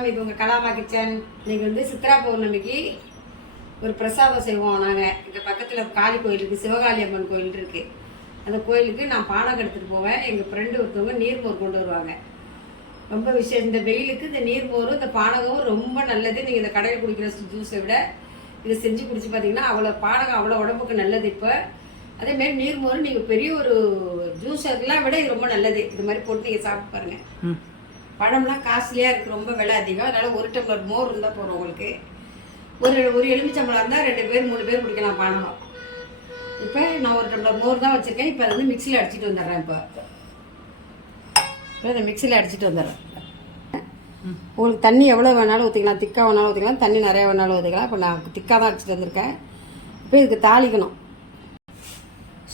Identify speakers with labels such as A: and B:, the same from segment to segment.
A: வணக்கம் இது உங்கள் கலாமா கிச்சன் இன்னைக்கு வந்து சித்ரா பௌர்ணமிக்கு ஒரு பிரசாதம் செய்வோம் நாங்கள் இங்கே பக்கத்தில் காளி கோயில் இருக்குது சிவகாளி அம்மன் கோயில் இருக்குது அந்த கோயிலுக்கு நான் பானகம் எடுத்துகிட்டு போவேன். எங்கள் ஃப்ரெண்டு ஒருத்தவங்க நீர்மோர் கொண்டு வருவாங்க. ரொம்ப விஷயம். இந்த வெயிலுக்கு இந்த நீர்மோரும் இந்த பானகமும் ரொம்ப நல்லது. நீங்கள் இந்த கடையில் குடிக்கிற ஜூஸை விட இதை செஞ்சு குடிச்சு பார்த்தீங்கன்னா அவ்வளோ பானகம் அவ்வளோ உடம்புக்கு நல்லது இப்போ. அதேமாரி நீர்மோர் நீங்கள் பெரிய ஒரு ஜூஸர்லாம் விட இது ரொம்ப நல்லது. இது மாதிரி போட்டு நீங்கள் சாப்பிட்டு பாருங்கள் பழம்லாம் காஸ்ட்லியாக இருக்குது ரொம்ப விலை அதிகம். அதனால் ஒரு டம்ளர் மோர் இருந்தால் போதும் உங்களுக்கு. ஒரு ஒரு எலுமிச்சம்பழம் இருந்தால் ரெண்டு பேர் மூணு பேர் குடிக்கலாம் பானகம் இப்போ நான் ஒரு டம்ளர் மோர் தான் வச்சுருக்கேன். இப்போ அது வந்து மிக்சியில் அடிச்சிட்டு வந்துடுறேன் இப்போ. இப்போ இதை மிக்சியில் அடிச்சிட்டு வந்துடுறேன். உங்களுக்கு தண்ணி எவ்வளோ வேணாலும் ஊற்றிக்கலாம் திக்காக வேணாலும் ஊற்றிக்கலாம் தண்ணி நிறையா வேணாலும் ஊற்றிக்கலாம் இப்போ நான் திக்காக தான் அடிச்சிட்டு வந்திருக்கேன். இப்போ இதுக்கு தாளிக்கணும்.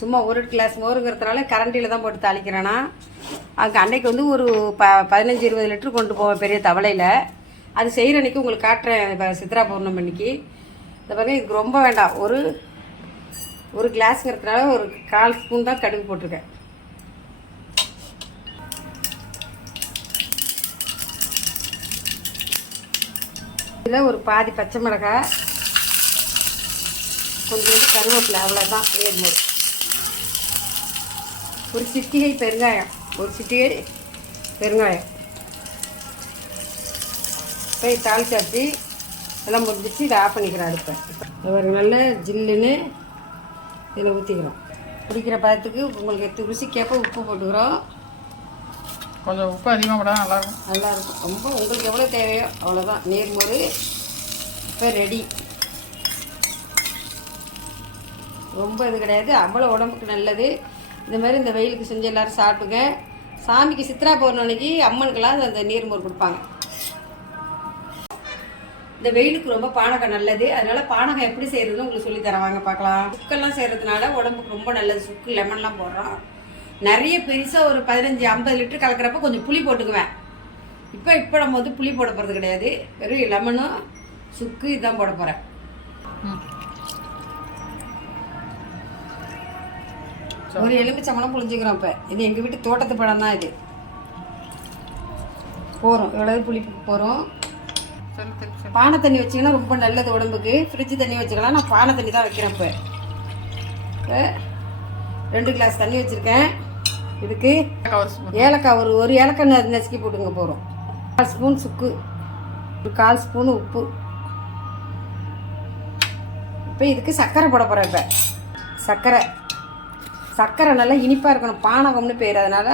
A: சும்மா ஒரு கிளாஸ் மோருங்கிறதுனால கரண்டியில் தான் போட்டு தாளிக்கிறேன்னா அங்கே அன்னைக்கு வந்து ஒரு ப பதினஞ்சு இருபது லிட்டர் கொண்டு போவேன் பெரிய தவளையில். அது செய்கிற அன்னைக்கு உங்களுக்கு காட்டுறேன் இப்போ சித்ரா பௌர்ணமி அன்னைக்கு. இந்த பாருங்கள் இதுக்கு ரொம்ப வேண்டாம். ஒரு ஒரு கிளாஸுங்கிறதுனால ஒரு கால் ஸ்பூன் தான் கடுகு போட்டிருக்கேன். இதில் ஒரு பாதி பச்சை மிளகாய் கொஞ்சம் கருவேப்பிலை அவ்வளோதான் வேறும்போது ஒரு சிட்டிகை பெருங்காயம். ஒரு சிட்டிகை பெருங்காயம் போய் தாளிச்சாச்சு எல்லாம் முடிஞ்சிச்சு இதை ஆஃப் பண்ணிக்கிறேன் அடுப்பை ஒரு நல்ல ஜில்லுன்னு இதில் ஊற்றிக்கிறோம் குடிக்கிற பதத்துக்கு உங்களுக்கு ருசிக்கேற்ப உப்பு போட்டுக்கிறோம்
B: கொஞ்சம் உப்பு அதிகமாக போட்டால் நல்லாயிருக்கும்
A: நல்லா இருக்கும் ரொம்ப உங்களுக்கு எவ்வளோ தேவையோ அவ்வளோதான் நீர்மோர் இப்போ ரெடி ரொம்ப இது கிடையாது அவ்வளோ உடம்புக்கு நல்லது இந்த மாதிரி இந்த வெயிலுக்கு செஞ்சு எல்லோரும் சாப்பிடுங்க. சாமிக்கு சித்ரா பௌர்ணமிக்கு அம்மனுக்கெல்லாம் அந்த நீர்மோர் கொடுப்பாங்க. இந்த வெயிலுக்கு ரொம்ப பானகம் நல்லது. அதனால பானகம் எப்படி செய்யறதுன்னு உங்களுக்கு சொல்லி தரவாங்க பார்க்கலாம். சுக்கெல்லாம் செய்யறதுனால உடம்புக்கு ரொம்ப நல்லது. சுக்கு லெமன்லாம் போடுறோம். நிறைய பெருசாக ஒரு பதினஞ்சு ஐம்பது லிட்டர் கலக்கிறப்ப கொஞ்சம் புளி போட்டுக்குவேன். இப்போ இப்போ நம்ம வந்து புளி போட போகிறது கிடையாது. வெறும் லெமனும் சுக்கு இதான் போட போகிறேன் ஒரு எலுமிச்சம்பழம் புளிஞ்சுக்கிறோம் இப்போ. இது எங்கள் வீட்டு தோட்டத்து பழம் தான் இது. போகிறோம் இவ்வளவு புளிப்பு போகிறோம் பானை தண்ணி வச்சிங்கன்னா ரொம்ப நல்லது உடம்புக்கு. ஃப்ரிட்ஜ் தண்ணி வச்சுக்கலாம். நான் பானை தண்ணி தான் வைக்கிறேன் இப்போ. ரெண்டு கிளாஸ் தண்ணி வச்சுருக்கேன். இதுக்கு ஏலக்காய் ஒரு ஒரு ஏலக்காய் நசுக்கி போட்டுங்க போகிறோம் கால் ஸ்பூன் சுக்கு. ஒரு கால் ஸ்பூன் உப்பு. இப்போ இதுக்கு சர்க்கரை போட போகிறேன் இப்போ. சர்க்கரை. சர்க்கரை நல்லா இனிப்பாக இருக்கணும். பானகம்னு பேர். அதனால்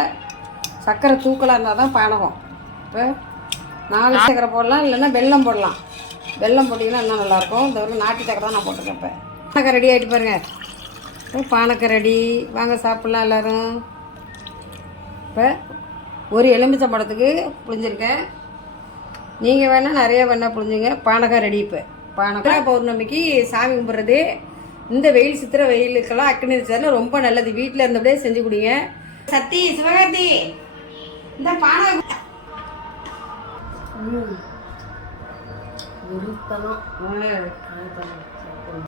A: சர்க்கரை தூக்கலாக இருந்தால் தான் பானகம். இப்போ நாலு சர்க்கரை போடலாம் இல்லைன்னா வெல்லம் போடலாம். வெல்லம் போட்டிங்கன்னா இன்னும் நல்லாயிருக்கும் இந்த ஒரு நாட்டு சர்க்கரை தான் நான் போட்டிருக்கேன் இப்போ. பானக்கம் ரெடி ஆகிட்டு பாருங்கள் இப்போ பானக்கம் ரெடி வாங்க சாப்பிட்லாம் எல்லோரும். இப்போ ஒரு எலுமிச்சம்பழத்துக்கு புளிஞ்சிருக்கேன் நீங்கள் வேணால் நிறைய வேணால் புளிஞ்சுங்க பானகம் ரெடி இப்போ. பானகம் பௌர்ணமிக்கு சாமி கும்பிட்றது இந்த வெயில் சித்திர வெயிலுக்கெல்லாம் அக்னி நட்சத்திரம் ரொம்ப நல்லது. வீட்டில் இருந்தபடியே செஞ்சு குடிங்க. சத்தி சிவகார்த்தி. இந்த பானை ம்.